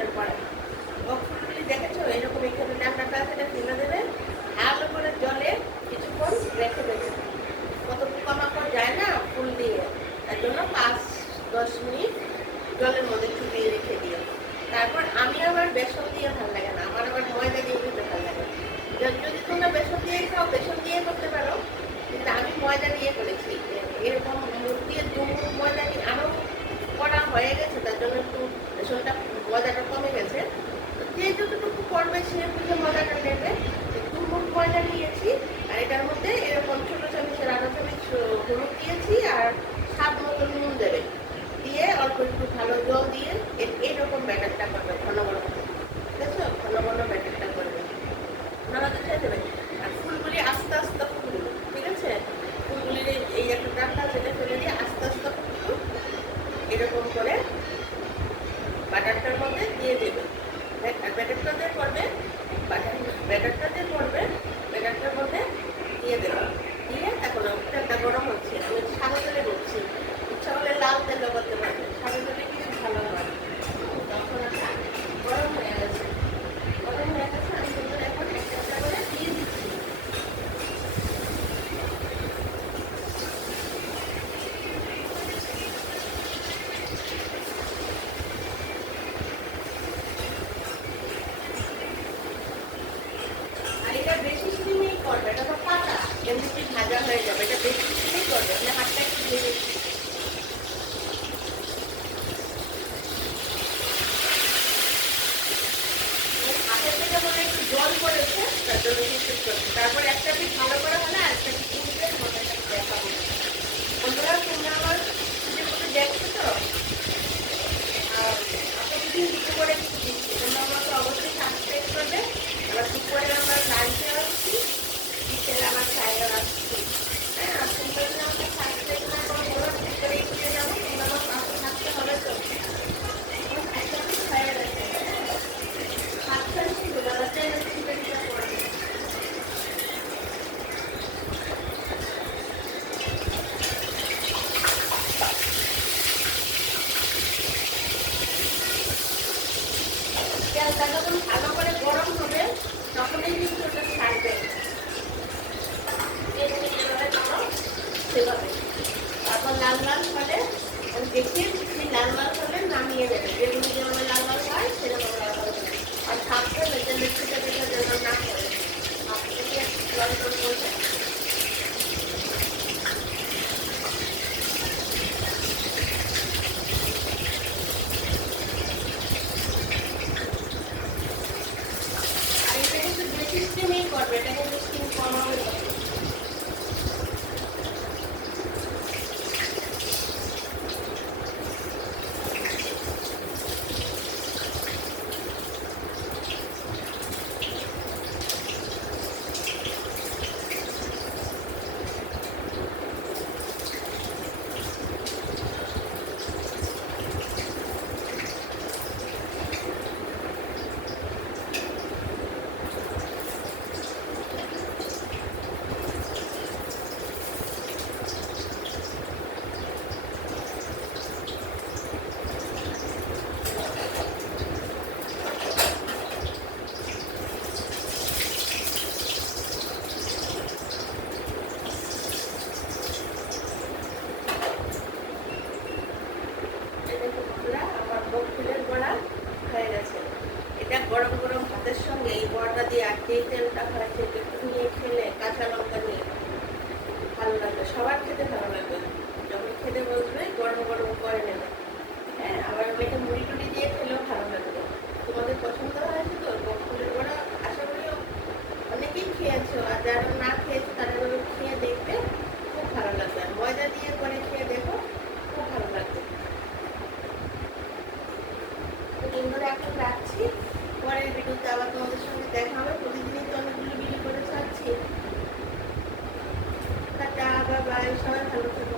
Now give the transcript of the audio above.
বছরের পরে ফুলগুলি দেখেছো এরকম এখানে ডান্ডাটা সেটা ফেলে দেবে, ভালো করে জলে কিছুক্ষণ রেখে দেবে। কত পোকামাকড় যায় না ফুল দিয়ে, তার জন্য 5-10 মিনিট জলের মধ্যে চুবিয়ে রেখে দিও। তারপর আমি আবার বেসন দিয়ে ভালো লাগে না, আমার আবার ময়দা দিয়ে খেতে ভালো লাগে। যদি তোমরা বেসন দিয়ে খাও বেসন দিয়ে করতে পারো, কিন্তু আমি ময়দা দিয়ে করেছি। এরকম মুখ দিয়ে 2 মুঠ ময়দা দিয়ে আরও করা হয়ে গেছে, তার জন্য একটু বেসনটা ময়দাটা কমে গেছে। যে যতটুকু করবে সে বুঝে ময়দাটা নেবে। 2 মুঠ ময়দা নিয়েছি, আর এটার মধ্যে এরকম ছোটো চামচের 1/2 চামচ হলুদ দিয়েছি, আর স্বাদ মতো নুন দেবে, দিয়ে অল্প একটু ভালো জল দিয়ে এইরকম ব্যাটারটা করবে ঘন ঘন, ঠিক আছে? ঘন ঘন ব্যাটারটা করবে, নামাতে ছেড়ে দেবে। আর ফুলগুলি আস্তে আস্তে ফুলবে, ঠিক আছে? ফুলগুলির এই একটা ডান্ডা সেটা ফেলে দিয়ে আস্তে আস্তে ফুল এরকম করে বাটারটার মধ্যে দিয়ে দেবে। ব্যাটারটা দিয়ে করবে, ব্যাটারটার মধ্যে দিয়ে দেবে, দিয়ে এখন তেলটা গরম হচ্ছে। আমি সাদা তেলে করছি, ইচ্ছা করলে লাল তেলও করতে পারবে, সাদা তেলে কিছু ভালো হয়। তখন গরম হয়ে গেছে, আমি তোমাদের এখন একটা একটা করে দিয়ে দিচ্ছি। আর এটা বেশি স্টিমেই করবে, এটা তো পাতা এমনিতেই ভাজা হয়ে যাবে, এটা বেশি স্টিমেই করবে। মানে হাতটা একটু দিয়ে দিচ্ছি, হাতের থেকে মনে একটু জল পড়েছে, তার জন্য কিছু করছে। তারপর একটা পিঠ ভালো করে হলে আর একটা পিঠ উঠবে, তোমাদের সাথে দেখাবো। বন্ধুরা তোমরা আমার ভিডিওগুলো দেখছো তো, আর প্রতিদিন দুটো করে দিচ্ছি, তোমরা আমাকে অবশ্যই সাবস্ক্রাইব করবে। আবার দুপুরে আমার লাঞ্চে আসছি, বিকেলে আমার চায়ে আসছি। হ্যাঁ, তোমরা যদি আমাকে সাবস্ক্রাইব না করো ওরা ঠিক করে এগিয়ে যাবো, তোমরা আমার পাশে থাকতে হবে তো। একটা পিঠ হয়ে গেছে, হাতটা ছিল দাদাতে ছিপে দিতে পড়বে। তেলটা যখন ভালো করে গরম হবে তখনই কিন্তু ওটা ছাড়বে, সেভাবে। তারপর লাল লাল হলে দেখিয়ে দিচ্ছি, লাল লাল হলে নামিয়ে দেবে, যেগুলো যেভাবে লাল লাল হয় সেরকম লাল লাল হবে। আর থাকতে লেটে লেটে যেন না করে হাত থেকে একটু জল জল করবে। আর এটা কিন্তু বেশি স্টিমেই করবে, এটা কিন্তু স্টিম কমাবে। ফুলের বড়া হয়ে গেছে। এটা গরম গরম ভাতের সঙ্গে এই বড়াটা দিয়ে আর যেই তেলটা হয়েছে একটু নিয়ে খেলে, কাঁচা লঙ্কা নিয়ে ভালো লাগবে, সবার খেতে ভালো লাগবে। যখন খেতে বসবে গরম গরম করে নেবে। হ্যাঁ, আবার এটা মুড়ি টুড়ি দিয়ে খেলেও ভালো লাগবে। তোমাদের পছন্দ হয়েছে তো ফুলের বড়া? আশা করি অনেকেই খেয়েছো, আর যারা না খেয়েছো তারা খেয়ে দেখবে, খুব ভালো লাগবে। আর ময়দা দিয়ে করে খেয়ে দেখো, খুব ভালো লাগবে। বন্ধুরা এখন রাখছি, পরের ভিডিওতে আবার তোমাদের সঙ্গে দেখা হবে। প্রতিদিনই তো অনেকগুলো ভিডিও করে ছাড়ছি। টাটা, বাই বাই, সবাই ভালো থাকো।